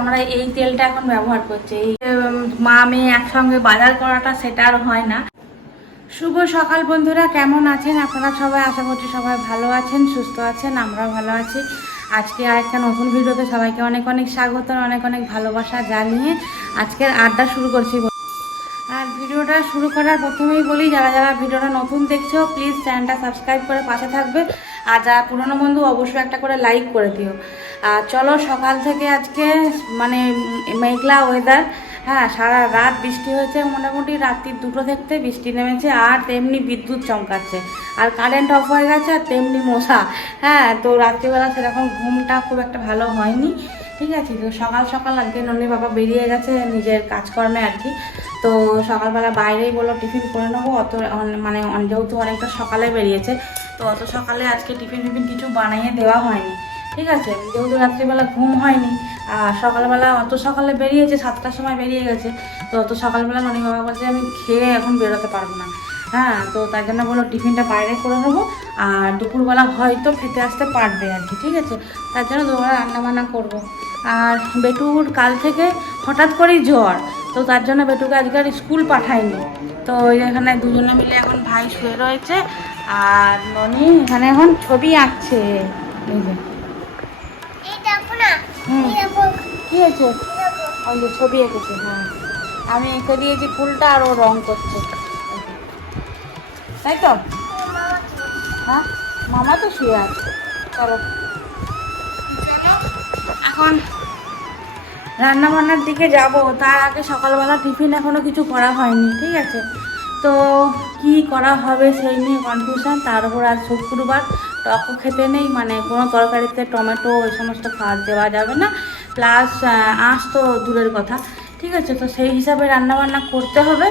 আমরা এই তেলটা এখন ব্যবহার করছি? এই মা মেয়ে একসঙ্গে বাজার করাটা সেটা আর হয় না। শুভ সকাল বন্ধুরা, কেমন আছেন? আপনারা সবাই আশা করছি সবাই ভালো আছেন, সুস্থ আছেন, আমরাও ভালো আছি। আজকে আর একটা নতুন ভিডিওতে সবাইকে অনেক অনেক স্বাগত, অনেক অনেক ভালোবাসা জানিয়ে আজকের আড্ডা শুরু করছি। আর ভিডিওটা শুরু করার প্রথমেই বলি, যারা যারা ভিডিওটা নতুন দেখছ প্লিজ চ্যানেলটা সাবস্ক্রাইব করে পাশে থাকবে। আর যারা পুরনো বন্ধু, অবশ্যই একটা করে লাইক করে দিও। আর চলো সকাল থেকে আজকে মানে মেঘলা ওয়েদার হ্যাঁ সারা রাত বৃষ্টি হয়েছে, মোটামুটি রাত্রির দুটো থেকে বৃষ্টি নেমেছে, আর তেমনি বিদ্যুৎ চমকাচ্ছে। আর কারেন্ট অফ হয়ে গেছে, আর তেমনি মশা। হ্যাঁ তো রাত্রিবেলা সেরকম ঘুমটা খুব একটা ভালো হয়নি। ঠিক আছে, তো সকাল সকাল আজকে নন্দী বাবা বেরিয়ে গেছে নিজের কাজকর্মে আর কি। তো সকালবেলা বাইরেই বলল, টিফিন করে নেব। অত মানে যেহেতু অনেকটা সকালে বেরিয়েছে, তো অত সকালে আজকে টিফিন টিফিন কিছু বানিয়ে দেওয়া হয়নি। ঠিক আছে? যেহেতু রাত্রিবেলা ঘুম হয়নি, আর সকালবেলা, অত সকালে বেরিয়েছে, সাতটার সময় বেরিয়ে গেছে, তো অত সকালবেলা ননি বাবা বলছে আমি খেয়ে এখন বেরোতে পারব না। হ্যাঁ তো তাই জন্য বলল টিফিনটা বাইরে করে নেব, আর দুপুরবেলা হয়তো খেতে আসতে পারবে আর কি, ঠিক আছে? তার জন্য দুপুরবেলা রান্নাবান্না করব। আর বেটুর কাল থেকে হঠাৎ করেই জ্বর, তো তার জন্য বেটুকে আজকে আর স্কুল পাঠায়নি তো এখানে দুজনে মিলে এখন ভাই শুয়ে রয়েছে, আর ননি এখানে এখন ছবি আঁকছে। এই যে। হুম। কি আছে ওই যে ছবি এঁকেছে হ্যাঁ। আমি এঁকে দিয়েছি ফুলটা আর ও রং করছে। তাই তো? হ্যাঁ? মামা তো শুয়ে আছে। চলো। এখন রান্না বান্নার দিকে যাব। তার আগে সকালবেলা টিফিন এখনও কিছু করা হয়নি ঠিক আছে? তো কি করা হবে সেই নিয়ে কনফিউশন তার উপর আজ শুক্রবার টকও খেতে নেই মানে কোনো তরকারিতে টমেটো ওই সমস্ত খাওয়ার দেওয়া যাবে না। প্লাস আঁশ তো দূরের কথা। ঠিক আছে, তো সেই হিসাবে রান্নাবান্না করতে হবে।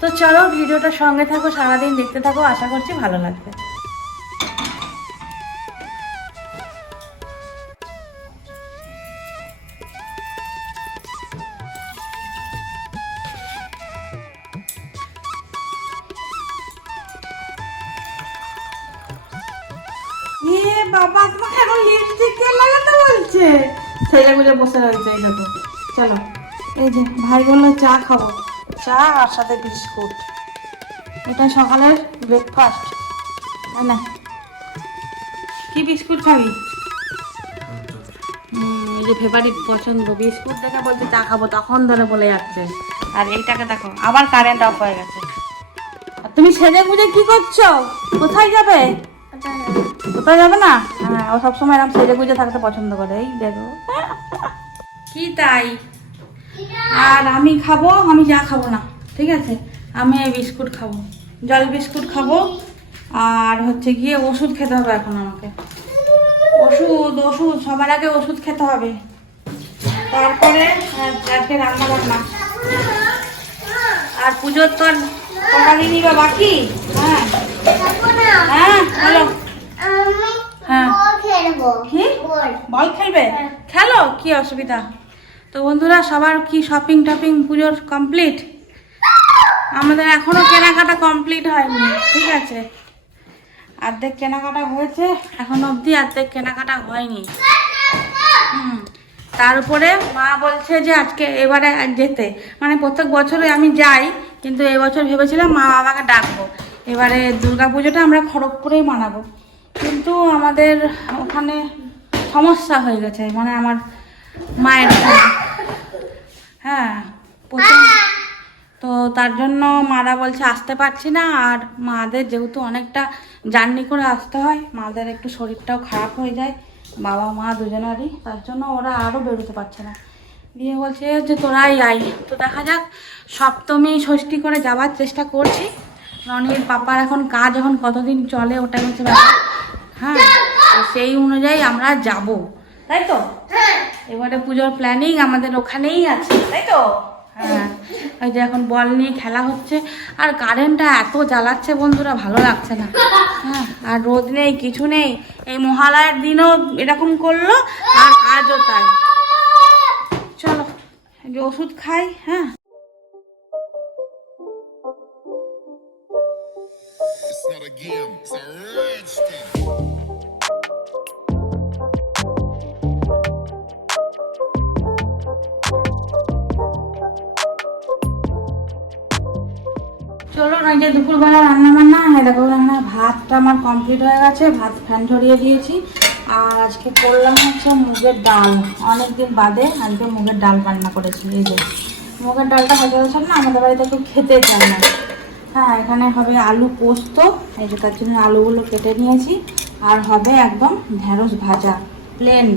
তো চলো, ভিডিওটা সঙ্গে থাকো, সারাদিন দেখতে থাকো। আশা করছি ভালো লাগবে। বাবা তোমাকে এখন লিপস্টিক কে লাগাতে বলছে। ছেলে বসে রয়েছে এই দেখো। চলো। এই যে ভাই বলল চা খাব। চা আর সাথে বিস্কুট। এটা সকালের ব্রেকফাস্ট তাই না। কি বিস্কুট খাবি? হুম, এই যে ফেভারিট পছন্দ বিস্কুট দেখে বলছে চা খাব তখন ধরে বলে যাচ্ছে। আর এইটাকে দেখো আবার কারেন্ট অফ হয়ে গেছে। আর তুমি সেজে গুজে কি করছ? কোথায় যাবে? কোথাও যাবে না? হ্যাঁ ও সবসময় এরকম সেজে গুজে থাকতে পছন্দ করে এই দেখো। কি তাই? আর আমি খাব আমি যা খাব না ঠিক আছে? আমি বিস্কুট খাব জল বিস্কুট খাব আর হচ্ছে গিয়ে ওষুধ খেতে হবে এখন আমাকে। ওষুধ ওষুধ সবার আগে ওষুধ খেতে হবে। তারপরে আহ, আজকে রান্না বান্না আর পুজোর তো আর কপালি নিবা বাকি হ্যাঁ। হ্যাঁ বলো আমি হ্যাঁ। বল খেলব কি? বল। খেলবে? হ্যাঁ। খেলো? কি অসুবিধা? তো বন্ধুরা সবার কি শপিং টপিং পুজোর কমপ্লিট আমাদের এখনও কেনাকাটা কমপ্লিট হয়নি ঠিক আছে? অর্ধেক কেনাকাটা হয়েছে এখন অবধি অর্ধেক কেনাকাটা হয়নি। হুম। তার উপরে মা বলছে যে আজকে এবারে যেতে। মানে প্রত্যেক বছরে আমি যাই কিন্তু এবছর ভেবেছিলাম মা বাবাকে ডাকবো। এবারে দুর্গা পুজোটা আমরা খড়গপুরেই মানাবো। কিন্তু আমাদের ওখানে সমস্যা হয়ে গেছে মানে আমার মায়ের হ্যাঁ প্রথম তো তার জন্য মারা বলছে আসতে পারছি না, আর মাদের যেহেতু অনেকটা জার্নি করে আসতে হয়, মাদের একটু শরীরটাও খারাপ হয়ে যায়, বাবা মা দুজনেরই, তার জন্য ওরা আরও বেরোতে পারছে না। দিয়ে বলছে যে তোরাই আই তো দেখা যাক, সপ্তমী ষষ্ঠী করে যাওয়ার চেষ্টা করছি। রনির পাপার এখন কাজ এখন কতদিন চলে ওটাই হচ্ছে হ্যাঁ তো সেই অনুযায়ী আমরা যাব তাই তো? এবারে পুজোর প্ল্যানিং আমাদের ওখানেই আছে তাই তো? হ্যাঁ ওই যে এখন বল নিয়ে খেলা হচ্ছে আর কারেন্টটা এত জ্বালাচ্ছে বন্ধুরা ভালো লাগছে না। হ্যাঁ আর রোদ নেই কিছু নেই এই মহালয়ের দিনও এরকম করল আর আজও তাই। চলো যে ওষুধ খাই হ্যাঁ। It's not a game, it's a rich thing. ওই যে দুপুরবেলা রান্না বান্না হ্যাঁ দেখো রান্না, ভাতটা আমার কমপ্লিট হয়ে গেছে, ভাত ফ্যান ঝরিয়ে দিয়েছি। আর আজকে করলাম হচ্ছে মুগের ডাল, অনেকদিন বাদে আজকে মুগের ডাল রান্না করেছি, এই যে। মুগের ডালটা হয়তো সচরাচর না, আমাদের বাড়িতে একটু খেতে চায় না। হ্যাঁ এখানে হবে আলু পোস্ত, এই যে তার জন্য আলুগুলো কেটে নিয়েছি, আর হবে একদম ঢেঁড়স ভাজা প্লেন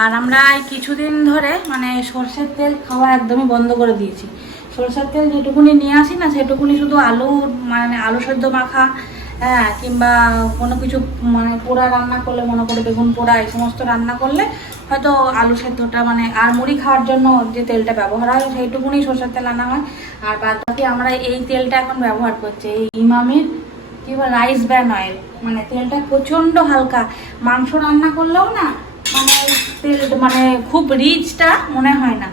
আর আমরা কিছুদিন ধরে মানে সর্ষের তেল খাওয়া একদমই বন্ধ করে দিয়েছি। সরষের তেল যেটুকুনি নিয়ে আসি না, সেটুকুনি শুধু আলু মানে আলু সেদ্ধ মাখা হ্যাঁ কিংবা কোনো কিছু মানে পোড়া রান্না করলে, মনে করে বেগুন পোড়া, এই সমস্ত রান্না করলে হয়তো আলু সেদ্ধটা মানে আর মুড়ি খাওয়ার জন্য যে তেলটা ব্যবহার হয়, সেইটুকুনি সরষের তেল আনা হয়। আর বাদ বাকি আমরা এই তেলটা এখন ব্যবহার করছি, এই ইমামির কিংবা রাইস ব্র্যান অয়েল মানে তেলটা প্রচণ্ড হালকা। মাংস রান্না করলেও না মানে তেল মানে খুব রিচটা মনে হয় না।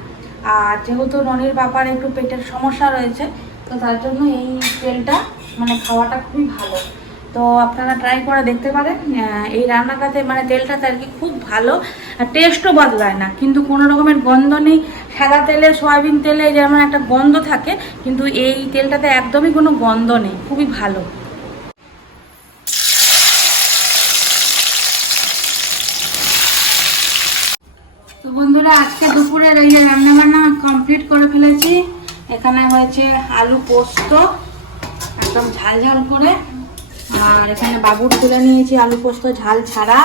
আর যেহেতু ননির ব্যাপারে একটু পেটের সমস্যা রয়েছে, তো তার জন্য এই তেলটা মানে খাওয়াটা খুবই ভালো। তো আপনারা ট্রাই করে দেখতে পারেন এই রান্নাটাতে মানে তেলটাতে আর কি খুব ভালো টেস্টও বদলায় না। কিন্তু কোনো রকমের গন্ধ নেই। সাদা তেলে, সয়াবিন তেলে যেমন একটা গন্ধ থাকে, কিন্তু এই তেলটাতে একদমই কোনো গন্ধ নেই। খুবই ভালো। তো বন্ধুরা, আজকে দুপুরের এই যে রান্না বান্না কমপ্লিট করে ফেলেছি। এখানে হয়েছে আলু পোস্ত, একদম ঝাল ঝাল করে। আর এখানে বাবুর তুলে নিয়েছি আলু পোস্ত ঝাল ছাড়া।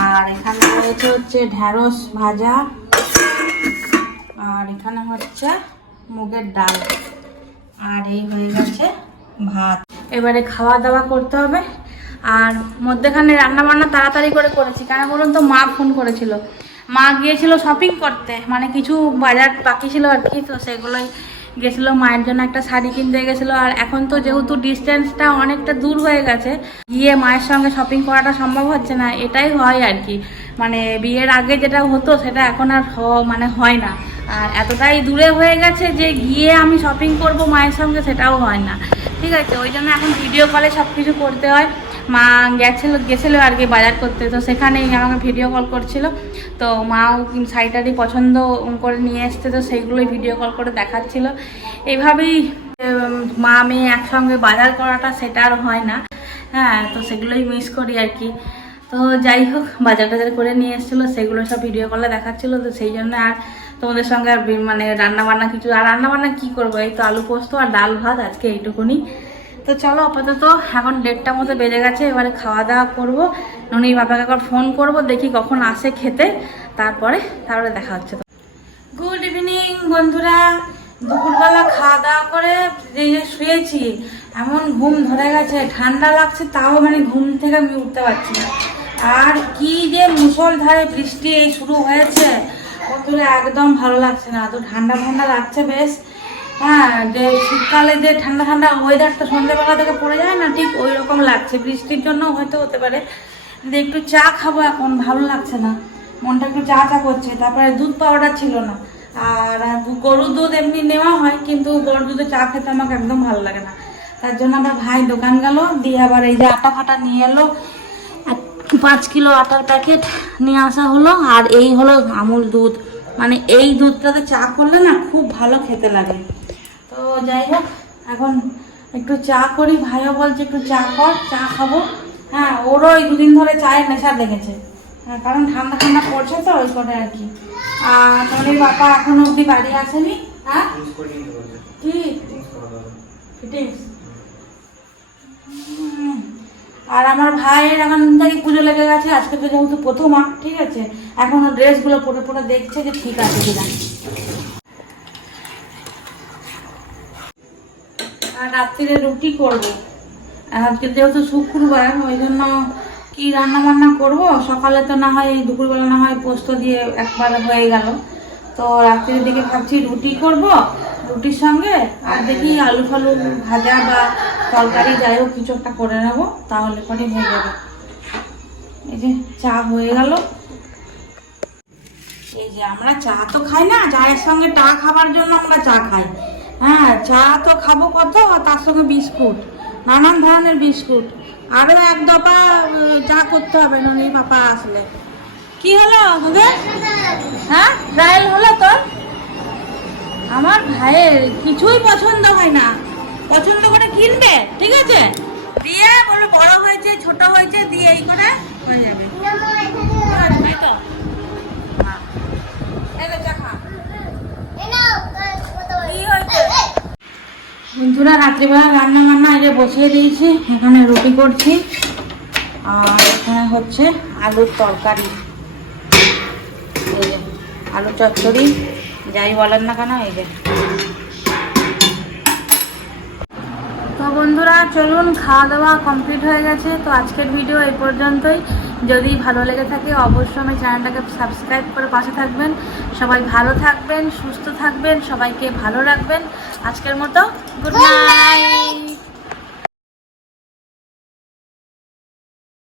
আর এখানে রয়েছে হচ্ছে ঢ্যাঁড়স ভাজা। আর এখানে হচ্ছে মুগের ডাল। আর এই হয়ে গেছে ভাত। এবারে খাওয়া দাওয়া করতে হবে। আর মধ্যেখানে রান্না বান্না তাড়াতাড়ি করে করেছি। কেন বলুন তো, মা ফোন করেছিল। মা গিয়েছিল শপিং করতে। মানে কিছু বাজার বাকি ছিল আর কি, তো সেগুলোই গেছিল। মায়ের জন্য একটা শাড়ি কিনতে গেছিল। আর এখন তো যেহেতু ডিস্টেন্সটা অনেকটা দূর হয়ে গেছে, গিয়ে মায়ের সঙ্গে শপিং করাটা সম্ভব হচ্ছে না, এটাই হয় আর কি। মানে বিয়ের আগে যেটা হতো, সেটা এখন আর মানে হয় না। আর এতটাই দূরে হয়ে গেছে যে গিয়ে আমি শপিং করব মায়ের সঙ্গে, সেটাও হয় না। ঠিক আছে, ওই জন্য এখন ভিডিও কলে সব কিছু করতে হয়। মা গেছিল, গেছিল আর কি বাজার করতে। তো সেখানেই আমাকে ভিডিও কল করছিল। তো মাও শাড়িটারি পছন্দ করে নিয়ে এসছে, তো সেইগুলোই ভিডিও কল করে দেখাচ্ছিল। এইভাবেই মা, মেয়ে একসঙ্গে বাজার করাটা সেটা আর হয় না। হ্যাঁ তো সেগুলোই মিস করি আর কি। তো যাই হোক, বাজার টাজার করে নিয়ে এসেছিল, সেগুলো সব ভিডিও কলে দেখাচ্ছিলো। তো সেই জন্য আর তোমাদের সঙ্গে আর মানে রান্না বান্না কিছু আর রান্না বান্না কী করব? এই তো আলু পোস্ত আর ডাল ভাত, আজকে এইটুকুনি। তো চলো আপাতত এখন দেড়টা মতো বেজে গেছে, এবারে খাওয়া দাওয়া করব। ননির বাবাকে একবার ফোন করব, দেখি কখন আসে খেতে। তারপরে তারপরে দেখা হচ্ছে। গুড ইভিনিং বন্ধুরা। দুপুরবেলা খাওয়া দাওয়া করে শুয়েছি, এমন ঘুম ধরে গেছে, ঠান্ডা লাগছে, তাও মানে ঘুম থেকে আমি উঠতে পারছি না। আর কি যে মুসলধারে বৃষ্টি এই শুরু হয়েছে বন্ধুরা একদম ভালো লাগছে না তো ঠান্ডা ঠান্ডা লাগছে বেশ। হ্যাঁ যে শীতকালে যে ঠান্ডা ঠান্ডা ওয়েদারটা সন্ধ্যেবেলা থেকে পড়ে যায় না, ঠিক ওই রকম লাগছে। বৃষ্টির জন্য হয়তো হতে পারে। যে একটু চা খাব এখন, ভালো লাগছে না। মনটা একটু চা চা করছে, তারপরে দুধ পাউডার ছিল না। আর গরুর দুধ এমনি নেওয়া হয়, কিন্তু গরুর দুধে চা খেতে আমাকে একদম ভালো লাগে না। তার জন্য আমার ভাই দোকান গেল, দিয়ে আবার এই যে আটা ফাটা নিয়ে এলো। পাঁচ কিলো আটার প্যাকেট নিয়ে আসা হলো, আর এই হলো আমুল দুধ। মানে এই দুধটাতে চা করলে না খুব ভালো খেতে লাগে। যাই হোক এখন একটু চা করি ভাইও বলছে একটু চা কর চা খাব। হ্যাঁ ওরও এই দুদিন ধরে চায়ের নেশা লেগেছে হ্যাঁ, কারণ ঠান্ডা ঠান্ডা পড়ছে তো ওই করে আর কি। আর তোর বাবা এখনও অবধি বাড়ি আসেনি? হ্যাঁ? কি? ফিটিংস আর আমার ভাইয়ের এখন থেকে পুজো লেগে গেছে আজকে তো যেহেতু প্রথমা ঠিক আছে? এখন ড্রেসগুলো পরে পরে দেখছে যে ঠিক আছে কিনা। আর রাত্রিরে রুটি করব। আজকে যেহেতু শুক্রবার ওই জন্য কি রান্না বান্না করব? সকালে তো না হয় দুপুরবেলা না হয় পোস্ত দিয়ে একবার হয়ে গেল। তো রাত্রির দিকে ভাবছি রুটি করব, রুটির সঙ্গে আর দেখি আলু ফালু ভাজা বা তরকারি যাই হোক কিছু একটা করে নেব, তাহলে পরে হয়ে যাবে। এই যে চা হয়ে গেল। এই যে আমরা চা তো খাই না, চায়ের সঙ্গে চা খাবার জন্য আমরা চা খাই। হ্যাঁ চা তো খাব কত? আর তার সঙ্গে বিস্কুট, নানান ধরনের বিস্কুট। আরও এক দফা চা করতে হবে ননি পাপা আসলে। কি হলো তোদের হ্যাঁ ট্রায়াল হলো তোর? আমার ভাইয়ের কিছুই পছন্দ হয় না। পছন্দ করে কিনবে, ঠিক আছে? দিয়ে বলবে বড় হয়েছে, ছোট হয়েছে, দিয়ে এই করে হয়ে যাবে নামো এখানে তাই তো হ্যাঁ। এই নে, চা খা। এ নাও কথা বলি কি হয়েছে? বন্ধুরা, রাত্রিবেলা রান্না বান্না যে বসিয়ে দিয়েছি। এখানে রুটি করছি। আর এখানে হচ্ছে আলুর তরকারি। আলু চচ্চড়ি, যাই বলেন না কেন, এই যে। তো বন্ধুরা, চলুন খাওয়া দাওয়া কমপ্লিট হয়ে গেছে। তো আজকের ভিডিও এই পর্যন্তই। যদি ভালো লেগে থাকে, অবশ্যই আমার চ্যানেলটাকে সাবস্ক্রাইব করে পাশে থাকবেন। সবাই ভালো থাকবেন, সুস্থ থাকবেন, সবাইকে ভালো রাখবেন। আজকের মতো গুড নাইট